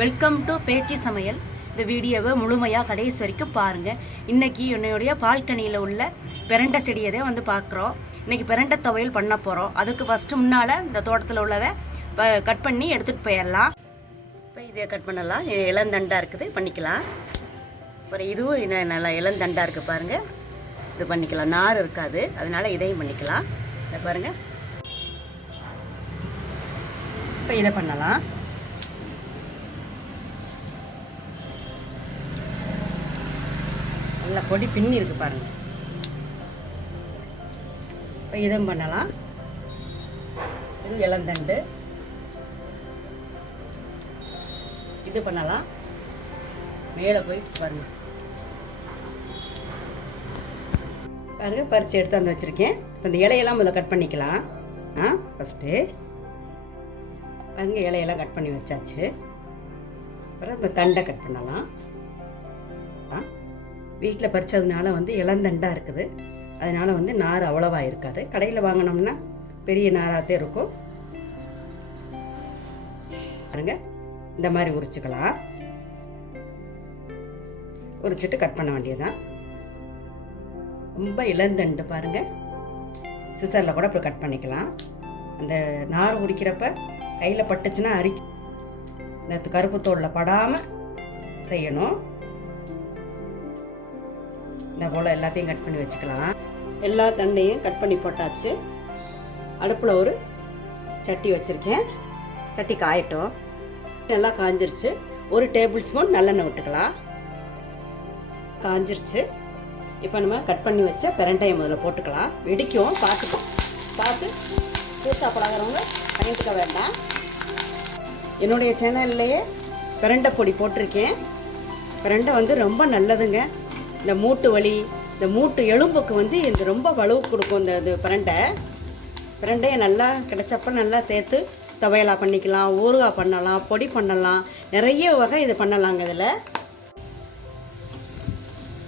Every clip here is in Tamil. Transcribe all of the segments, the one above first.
வெல்கம் டு பேச்சி சமையல். இந்த வீடியோவை முழுமையாக கடைசி வரைக்கும் பாருங்கள். இன்றைக்கி என்னுடைய பால்கனியில் உள்ள பிரண்டை செடியை தான் பார்க்குறோம். இன்றைக்கி பிரண்டை துவையல் பண்ண போகிறோம். அதுக்கு ஃபஸ்ட்டு முன்னால் இந்த தோட்டத்தில் உள்ளதை கட் பண்ணி எடுத்துகிட்டு போயிடலாம். இப்போ இதை கட் பண்ணலாம். இளந்தண்டாக இருக்குது, பண்ணிக்கலாம். அப்புறம் இதுவும் நல்லா இளந்தண்டாக இருக்குது பாருங்கள். இது பண்ணிக்கலாம், நார் இருக்காது, அதனால் இதையும் பண்ணிக்கலாம். இதை பாருங்கள். இப்போ இதை பண்ணலாம். நல்லா பொடி பின்னி இருக்குது பாருங்கள். இப்போ இதுவும் பண்ணலாம். இது இளந்தண்டு. இது பண்ணலாம். மேலே போயிடுச்சு பாருங்கள். பாருங்கள், பறித்து எடுத்து வந்து வச்சுருக்கேன். இப்போ இந்த இலையெல்லாம் முதல்ல கட் பண்ணிக்கலாம். ஃபஸ்ட்டு பாருங்கள், இலையெல்லாம் கட் பண்ணி வச்சாச்சு. அப்புறம் இப்போ தண்டை கட் பண்ணலாம். வீட்டில் பறிச்சதுனால இளந்தண்டாக இருக்குது, அதனால் நார் அவ்வளவா இருக்காது. கடையில் வாங்கினோம்னா பெரிய நாராகத்தே இருக்கும். பாருங்க, இந்த மாதிரி உரிச்சுக்கலாம். உரிச்சிட்டு கட் பண்ண வேண்டியதுதான். ரொம்ப இளந்தண்டு பாருங்கள். சிசரில் கூட இப்படி கட் பண்ணிக்கலாம். அந்த நார் உரிக்கிறப்ப கையில் பட்டுச்சுன்னா இந்த கருப்பு தோலில் படாமல் செய்யணும். இந்த போல் எல்லாத்தையும் கட் பண்ணி வச்சுக்கலாம். எல்லா தண்டையும் கட் பண்ணி போட்டாச்சு. அடுப்பில் ஒரு சட்டி வச்சுருக்கேன். சட்டி காயட்டும். நல்லா காஞ்சிருச்சு. ஒரு டேபிள் ஸ்பூன் நல்லெண்ணெய் விட்டுக்கலாம். காஞ்சிருச்சு. இப்போ நம்ம கட் பண்ணி வச்ச பிரண்டையை முதல்ல போட்டுக்கலாம். வெடிக்கும், பார்த்து பூசா பழகிறவங்க பயந்துக்க வேண்டாம். என்னுடைய சேனல்லையே பிரண்டை பொடி போட்டிருக்கேன். பிரண்டை ரொம்ப நல்லதுங்க. இந்த மூட்டு வலி, இந்த மூட்டு எலும்புக்கு இது ரொம்ப வலுவு கொடுக்கும். இந்த பிரண்டையை நல்லா கிடைச்சப்ப நல்லா சேர்த்து துவையலாக பண்ணிக்கலாம், ஊறுகாய் பண்ணலாம், பொடி பண்ணலாம், நிறைய வகை இது பண்ணலாங்க. இதில்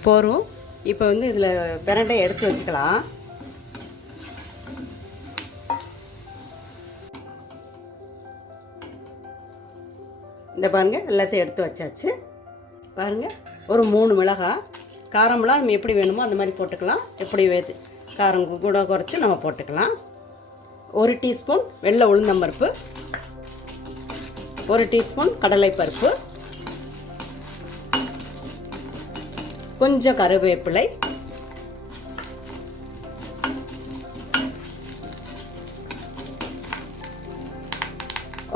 போரும். இப்போ இதில் பிரண்டையை எடுத்து வச்சுக்கலாம். இந்த பாருங்கள், எல்லாத்தையும் எடுத்து வச்சாச்சு. பாருங்கள், ஒரு 3 மிளகாய். காரமெல்லாம் நம்ம எப்படி வேணுமோ அந்த மாதிரி போட்டுக்கலாம். எப்படி காரம் கூட குறைச்சி நம்ம போட்டுக்கலாம். 1 டீஸ்பூன் வெள்ளை உளுந்தம்பருப்பு, 1 டீஸ்பூன் கடலைப்பருப்பு, கொஞ்சம் கருவேப்பிலை,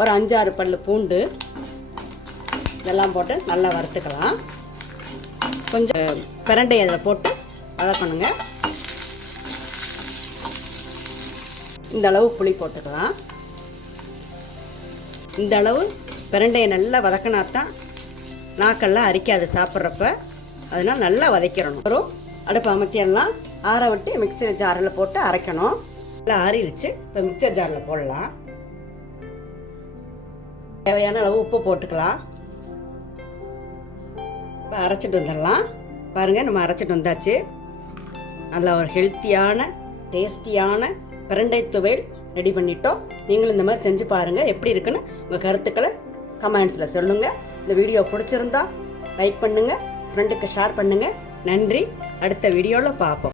ஒரு 5-6 பல்லு பூண்டு, இதெல்லாம் போட்டு நல்லா வறுத்துக்கலாம். கொஞ்சம் பிரண்டை அதில் போட்டு வதக்கணுங்க. இந்த அளவு புளி போட்டுக்கலாம். இந்த அளவு பிரண்டையை நல்லா வதக்கினாத்தான் நாக்கெல்லாம் அரிக்காது சாப்பிட்றப்ப. அதனால் நல்லா வதக்கிடணும். அப்புறம் அடுப்பு அமர்த்தியெல்லாம் ஆற விட்டு மிக்சர் ஜாரில் போட்டு அரைக்கணும். நல்லா ஆறிடுச்சு. இப்போ மிக்சர் ஜாரில் போடலாம். தேவையான அளவு உப்பு போட்டுக்கலாம். இப்போ அரைச்சிட்டு வந்துடலாம். பாருங்கள், நம்ம அரைச்சிட்டு வந்தாச்சு. நல்லா ஒரு ஹெல்த்தியான டேஸ்டியான பிரண்டை துவையல் ரெடி பண்ணிட்டோம். நீங்களும் இந்த மாதிரி செஞ்சு பாருங்கள். எப்படி இருக்குன்னு உங்கள் கருத்துக்களை கமெண்ட்ஸில் சொல்லுங்கள். இந்த வீடியோ பிடிச்சிருந்தா லைக் பண்ணுங்கள், ஃப்ரெண்டுக்கு ஷேர் பண்ணுங்கள். நன்றி. அடுத்த வீடியோவில் பார்ப்போம்.